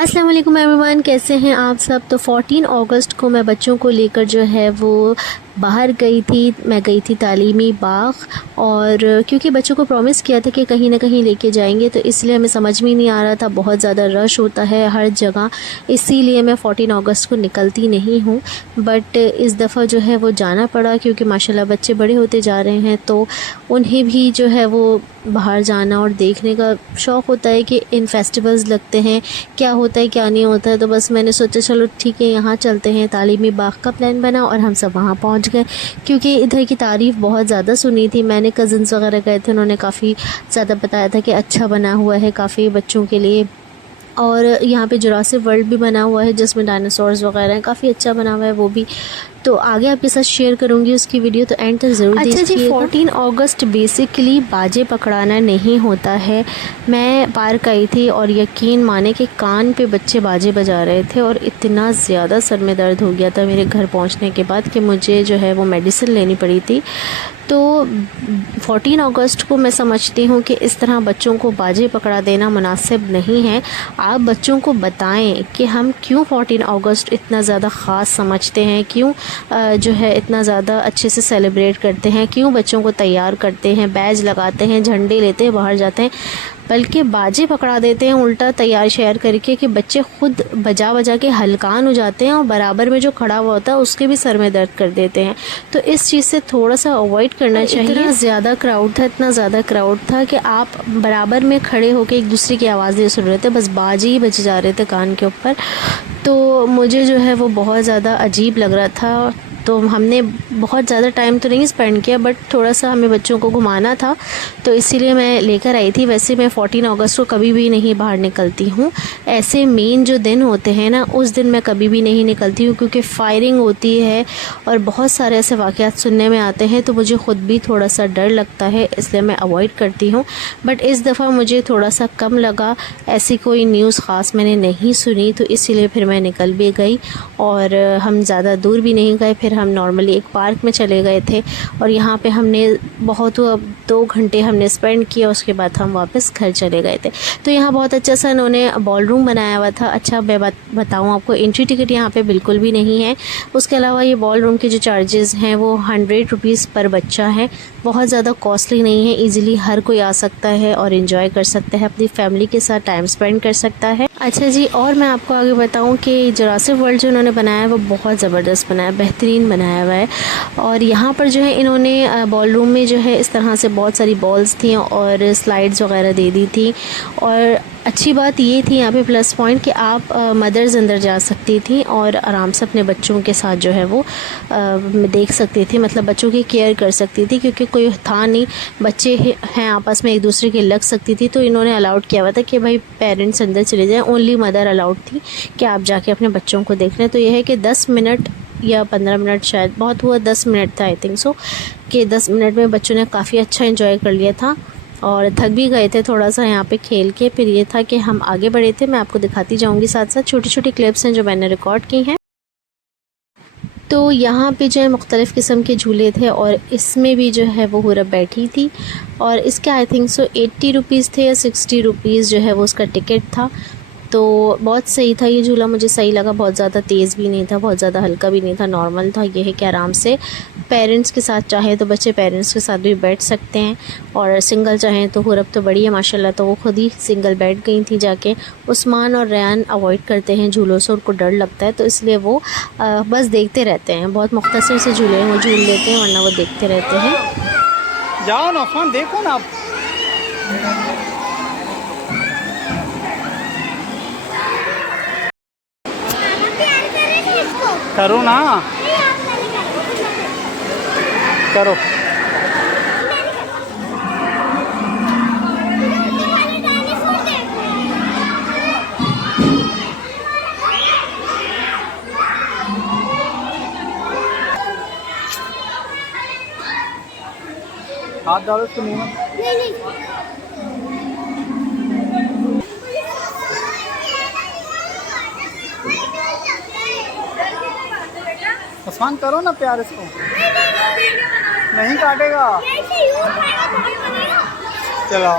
अस्सलाम वालेकुम एवरीवन, कैसे हैं आप सब। तो 14 अगस्त को मैं बच्चों को लेकर जो है वो बाहर गई थी। मैं गई थी तालीमी बाग, और क्योंकि बच्चों को प्रॉमिस किया था कि कहीं ना कहीं लेके जाएंगे, तो इसलिए हमें समझ में ही नहीं आ रहा था। बहुत ज़्यादा रश होता है हर जगह, इसीलिए मैं 14 अगस्त को निकलती नहीं हूँ। बट इस दफ़ा जो है वो जाना पड़ा, क्योंकि माशाल्लाह बच्चे बड़े होते जा रहे हैं, तो उन्हें भी जो है वो बाहर जाना और देखने का शौक़ होता है कि इन फेस्टिवल्स लगते हैं, क्या होता है क्या नहीं होता है। तो बस मैंने सोचा चलो ठीक है यहाँ चलते हैं। तालीमी बाग का प्लान बना और हम सब वहाँ पहुँच गए, क्योंकि इधर की तारीफ़ बहुत ज़्यादा सुनी थी मैंने। कज़न्स वगैरह गए थे, उन्होंने काफ़ी ज़्यादा बताया था कि अच्छा बना हुआ है काफ़ी बच्चों के लिए। और यहाँ पे जुरासिक वर्ल्ड भी बना हुआ है जिसमें डायनासोर्स वगैरह हैं, काफ़ी अच्छा बना हुआ है वो भी। तो आगे आपके साथ शेयर करूँगी उसकी वीडियो, तो एंड तक ज़रूर देखिएगा। अच्छा जी, 14 अगस्त बेसिकली बाजे पकड़ाना नहीं होता है। मैं पार्क आई थी और यकीन माने कि कान पे बच्चे बाजे बजा रहे थे, और इतना ज़्यादा सर में दर्द हो गया था मेरे घर पहुंचने के बाद कि मुझे जो है वो मेडिसिन लेनी पड़ी थी। तो 14 अगस्त को मैं समझती हूँ कि इस तरह बच्चों को बाजे पकड़ा देना मुनासिब नहीं है। आप बच्चों को बताएं कि हम क्यों 14 अगस्त इतना ज़्यादा ख़ास समझते हैं, क्यों जो है इतना ज़्यादा अच्छे से सेलिब्रेट करते हैं, क्यों बच्चों को तैयार करते हैं, बैज लगाते हैं, झंडे लेते हैं, बाहर जाते हैं, बल्कि बाजे पकड़ा देते हैं उल्टा तैयार शेयर करके कि बच्चे खुद बजा बजा के हलकान हो जाते हैं और बराबर में जो खड़ा हुआ होता है उसके भी सर में दर्द कर देते हैं। तो इस चीज़ से थोड़ा सा अवॉइड करना चाहिए। इतना ज़्यादा क्राउड था, इतना ज़्यादा क्राउड था कि आप बराबर में खड़े होकर एक दूसरे की आवाज़ नहीं सुन रहे थे, बस बाजे ही बजे जा रहे थे कान के ऊपर। तो मुझे जो है वो बहुत ज़्यादा अजीब लग रहा था। तो हमने बहुत ज़्यादा टाइम तो नहीं स्पेंड किया, बट थोड़ा सा हमें बच्चों को घुमाना था, तो इसीलिए मैं लेकर आई थी। वैसे मैं 14 अगस्त को कभी भी नहीं बाहर निकलती हूँ। ऐसे मेन जो दिन होते हैं ना, उस दिन मैं कभी भी नहीं निकलती हूँ, क्योंकि फायरिंग होती है और बहुत सारे ऐसे वाक़यात सुनने में आते हैं, तो मुझे ख़ुद भी थोड़ा सा डर लगता है, इसलिए मैं अवॉइड करती हूँ। बट इस दफ़ा मुझे थोड़ा सा कम लगा, ऐसी कोई न्यूज़ ख़ास मैंने नहीं सुनी, तो इसीलिए फिर मैं निकल भी गई। और हम ज़्यादा दूर भी नहीं गए, फिर हम नॉर्मली एक पार्क में चले गए थे, और यहाँ पे हमने बहुत 2 घंटे हमने स्पेंड किया। उसके बाद हम वापस घर चले गए थे। तो यहाँ बहुत अच्छा सा इन्होंने बॉल रूम बनाया हुआ था। अच्छा मैं बताऊँ आपको, एंट्री टिकट यहाँ पे बिल्कुल भी नहीं है। उसके अलावा ये बॉल रूम के जो चार्जेस हैं वो 100 रुपीज़ पर बच्चा है, बहुत ज़्यादा कॉस्टली नहीं है। ईज़िली हर कोई आ सकता है और इन्जॉय कर सकता है, अपनी फैमिली के साथ टाइम स्पेंड कर सकता है। अच्छा जी, और मैं आपको आगे बताऊँ कि जुरासिक वर्ल्ड जो उन्होंने बनाया है वो बहुत ज़बरदस्त बनाया है, बेहतरीन बनाया हुआ है। और यहाँ पर जो है इन्होंने बॉल रूम में जो है इस तरह से बहुत सारी बॉल्स थी और स्लाइड्स वगैरह दे दी थी। और अच्छी बात ये थी यहाँ पे प्लस पॉइंट कि आप मदर्स अंदर जा सकती थी और आराम से अपने बच्चों के साथ जो है वो देख सकती थी, मतलब बच्चों की केयर कर सकती थी, क्योंकि कोई था नहीं, बच्चे हैं आपस में एक दूसरे के लग सकती थी। तो इन्होंने अलाउड किया हुआ था कि भाई पेरेंट्स अंदर चले जाएँ, ओनली मदर अलाउड थी कि आप जाके अपने बच्चों को देख लें। तो यह है कि 10 मिनट या 15 मिनट, शायद बहुत हुआ 10 मिनट था आई थिंक सो, कि 10 मिनट में बच्चों ने काफ़ी अच्छा एंजॉय कर लिया था और थक भी गए थे थोड़ा सा यहाँ पे खेल के। फिर ये था कि हम आगे बढ़े थे, मैं आपको दिखाती जाऊँगी साथ साथ छोटी छोटी क्लिप्स हैं जो मैंने रिकॉर्ड की हैं। तो यहाँ पे जो है मुख्तलिफ़ किस्म के झूले थे, और इसमें भी जो है वो हुरब बैठी थी, और इसके आई थिंक सो 80 रुपीज़ थे या 60 रुपीज़ जो है वो उसका टिकट था। तो बहुत सही था ये झूला, मुझे सही लगा। बहुत ज़्यादा तेज़ भी नहीं था, बहुत ज़्यादा हल्का भी नहीं था, नॉर्मल था। ये है कि आराम से पेरेंट्स के साथ चाहे तो बच्चे पेरेंट्स के साथ भी बैठ सकते हैं, और सिंगल चाहें तो हुरब तो बड़ी है माशाल्लाह, तो वो खुद ही सिंगल बैठ गई थी जाके। उस्मान और रयान अवॉइड करते हैं झूलों से, उनको डर लगता है, तो इसलिए वो बस देखते रहते हैं। बहुत मुख्तसर से झूले हैं, वो झूल लेते हैं, वरना वो देखते रहते हैं। जाओ ना उस्मान, देखो ना आप। करो ना, करो। हाथ डालो उसके मुंह में। उस्मान करो ना प्यार इसको, नहीं काटेगा। चलो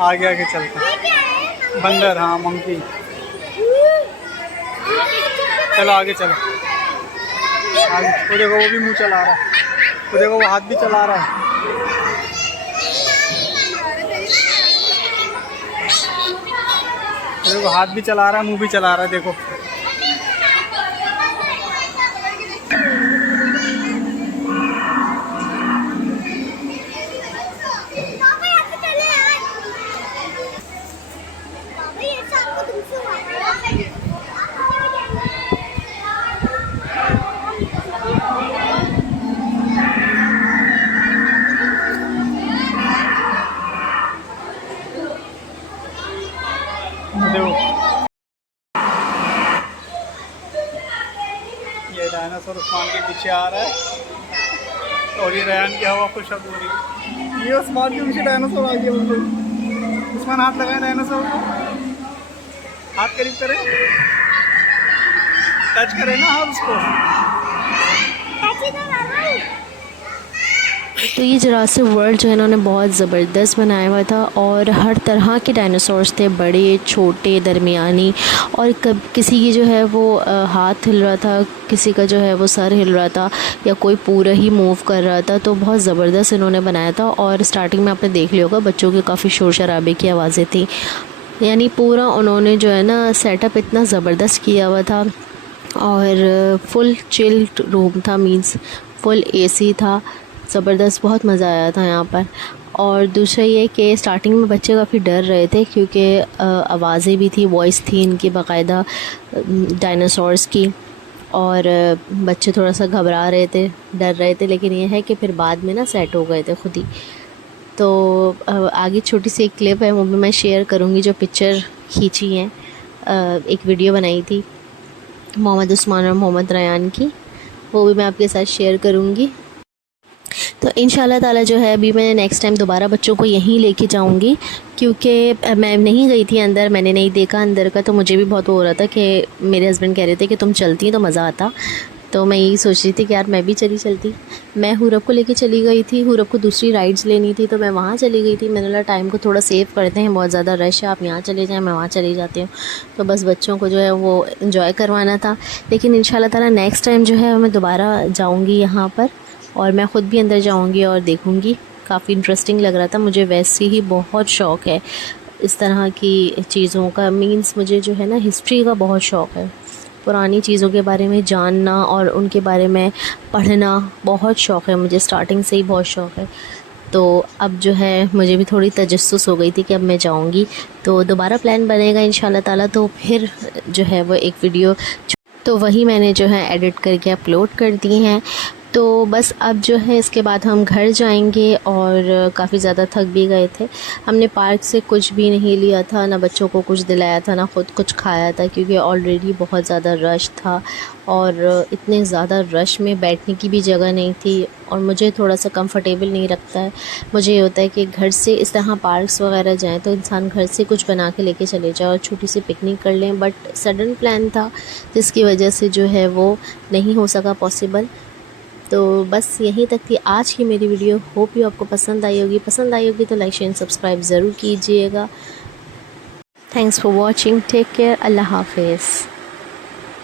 आगे आगे चलते हैं। बंदर, हाँ मंकी। चलो आगे चलो आगे। वो देखो वो भी मुंह चला रहा है, वो देखो वो हाथ भी चला रहा है। देखो हाथ भी चला रहा है, मुंह भी चला रहा है, देखो। देखो ये डायनासोर उस्मान के पीछे आ रहा है और ये रयान की हवा खुश हो रही है। ये उस्मान के पीछे डायनासोर आ गया बिल्कुल। उस्मान हाथ लगाए डायनासोर को, हाथ करीब करे, टच करे ना हाथ उसको। तो ये जुरासिक वर्ल्ड जो है इन्होंने बहुत ज़बरदस्त बनाया हुआ था और हर तरह के डायनासोर्स थे, बड़े छोटे दरमियानी, और किसी की जो है वो हाथ हिल रहा था, किसी का जो है वो सर हिल रहा था, या कोई पूरा ही मूव कर रहा था। तो बहुत ज़बरदस्त इन्होंने बनाया था। और स्टार्टिंग में आपने देख लिया होगा बच्चों के काफ़ी शोर शराबे की आवाज़ें थी, यानी पूरा उन्होंने जो है ना सेटअप इतना ज़बरदस्त किया हुआ था। और फुल चिल्ड रूम था, मीन्स फुल एसी था, ज़बरदस्त, बहुत मज़ा आया था यहाँ पर। और दूसरा ये कि स्टार्टिंग में बच्चे काफ़ी डर रहे थे क्योंकि आवाज़ें भी थी, वॉइस थी इनकी बाकायदा डायनासोर्स की, और बच्चे थोड़ा सा घबरा रहे थे, डर रहे थे। लेकिन ये है कि फिर बाद में ना सेट हो गए थे खुद ही। तो आगे छोटी सी एक क्लिप है, वो भी मैं शेयर करूँगी, जो पिक्चर खींची है, एक वीडियो बनाई थी मोहम्मद उस्मान और मोहम्मद रयान की, वो भी मैं आपके साथ शेयर करूँगी। तो इंशाल्लाह ताला जो है अभी मैं नेक्स्ट टाइम दोबारा बच्चों को यहीं लेके जाऊंगी, क्योंकि मैं नहीं गई थी अंदर, मैंने नहीं देखा अंदर का। तो मुझे भी बहुत हो रहा था कि मेरे हस्बैंड कह रहे थे कि तुम चलती तो मज़ा आता। तो मैं यही सोच रही थी कि यार मैं भी चलती। मैं हुरब को लेके चली गई थी, हुरब को दूसरी राइड्स लेनी थी, तो मैं वहाँ चली गई थी। मैंने बोला टाइम को थोड़ा सेव करते हैं, बहुत ज़्यादा रश है, आप यहाँ चले जाएँ, मैं वहाँ चली जाती हूँ। तो बस बच्चों को जो है वो इन्जॉय करवाना था। लेकिन इंशाल्लाह ताला नेक्स्ट टाइम जो है मैं दोबारा जाऊँगी यहाँ पर, और मैं ख़ुद भी अंदर जाऊँगी और देखूँगी। काफ़ी इंटरेस्टिंग लग रहा था। मुझे वैसे ही बहुत शौक़ है इस तरह की चीज़ों का, मीन्स मुझे जो है ना हिस्ट्री का बहुत शौक़ है, पुरानी चीज़ों के बारे में जानना और उनके बारे में पढ़ना बहुत शौक़ है मुझे, स्टार्टिंग से ही बहुत शौक़ है। तो अब जो है मुझे भी थोड़ी तजस्सुस हो गई थी कि अब मैं जाऊँगी। तो दोबारा प्लान बनेगा इंशाल्लाह ताला, तो फिर जो है वो एक वीडियो, तो वही मैंने जो है एडिट करके अपलोड कर दी हैं। तो बस अब जो है इसके बाद हम घर जाएंगे, और काफ़ी ज़्यादा थक भी गए थे। हमने पार्क से कुछ भी नहीं लिया था, ना बच्चों को कुछ दिलाया था, ना ख़ुद कुछ खाया था, क्योंकि ऑलरेडी बहुत ज़्यादा रश था और इतने ज़्यादा रश में बैठने की भी जगह नहीं थी, और मुझे थोड़ा सा कंफर्टेबल नहीं लगता है। मुझे ये होता है कि घर से इस तरह पार्क्स वगैरह जाएँ तो इंसान घर से कुछ बना के लेके चले जाए और छोटी सी पिकनिक कर लें। बट सडन प्लान था जिसकी वजह से जो है वो नहीं हो सका पॉसिबल। तो बस यहीं तक थी आज की मेरी वीडियो। होप यू आपको पसंद आई होगी तो लाइक शेयर सब्सक्राइब ज़रूर कीजिएगा। Thanks for watching, take care, अल्लाह हाफिज़।